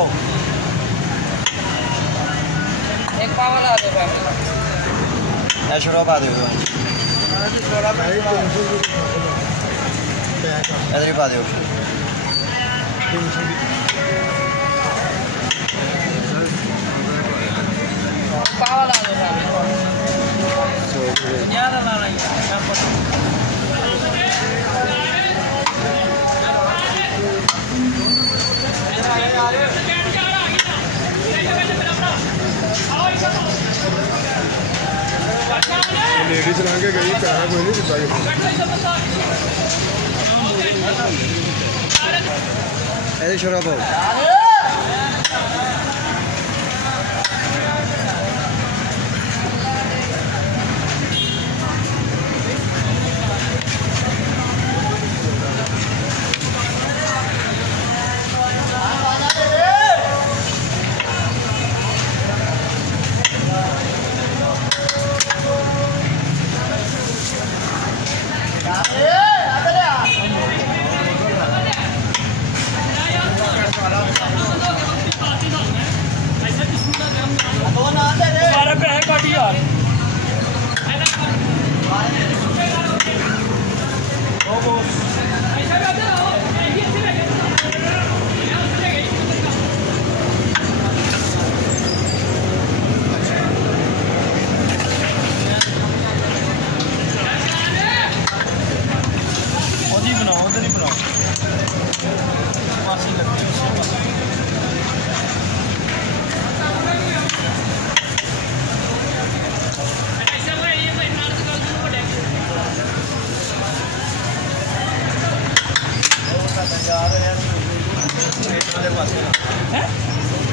पाओ एक पाव ला दो भाई छोड़ा पा दो इधर ही पा दो पाव ला दो ज़्यादा ना लेडीज लाके गई पैसा कोई नहीं दिता ऐसे छोड़ा पाओ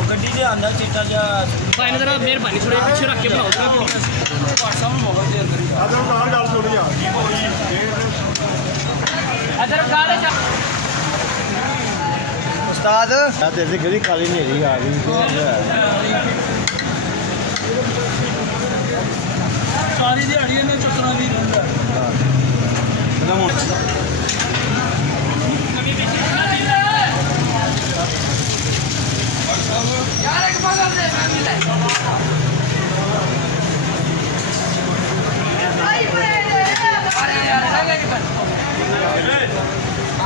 गड्डी दे अंदर चिट्टा जा भाई ने जरा मेहरबानी थोड़ी पीछे रख के बनाओ जरा व्हाट्सएप में मोबाइल दे अंदर अदर कार गल थोड़ी आ की होई अदर कार उस्ताद तेरी गली काली नेरी आ गई सारी दिहाड़ी ने चक्करा दी रहंदा यार एक बगल से फैमिली लाइफ आई बड़े अरे यार लगे कि बस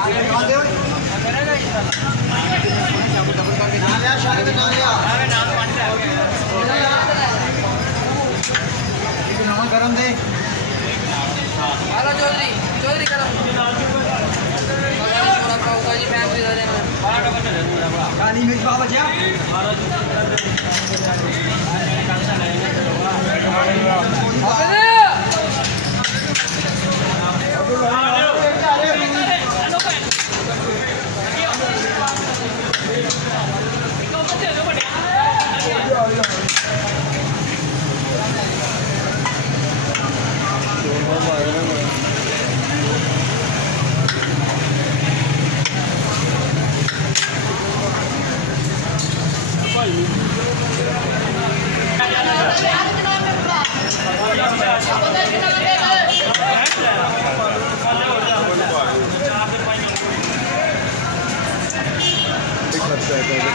आगे निकाल दे करेगा इंशाल्लाह डबल करके ना लिया शादी में ना लिया अरे नाम पानी दे एक नाम गरम दे हेलो चौधरी गरम जी मैं भी दे देना बड़ा डबल में दे दूंगा बड़ा पानी में बाबा क्या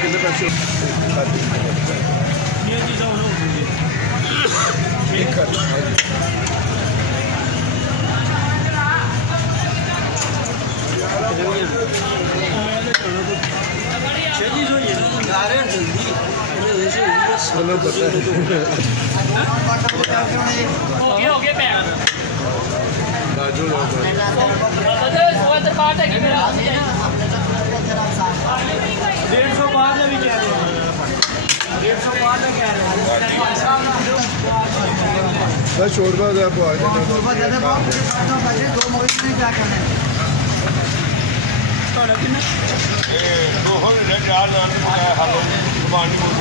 कितने पैसे ये चीज़ हो गया पैर बाजू लोग 150 बाद में भी कह रहे हैं 150 बाद में कह रहे हैं बस छोड़वा दे आपको आ जाने दो बजे 2 मोबाइल में क्या करना है तो लेकिन ए दो हो ले चार हालो पानी बहुत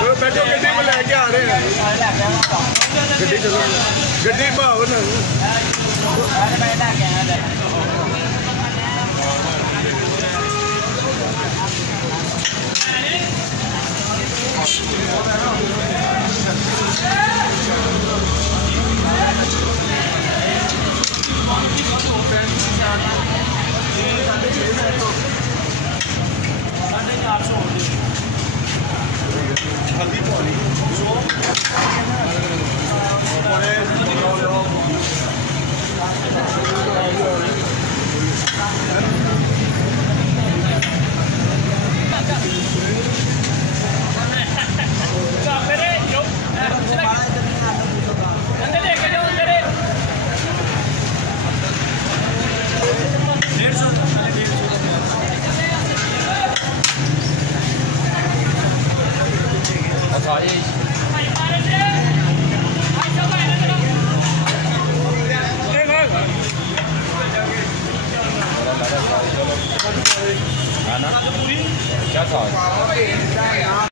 चलो बैठो गड्डी में लेके आ रहे हैं गड्डी चलो गड्डी भाव ना मैं लेके आया क्या था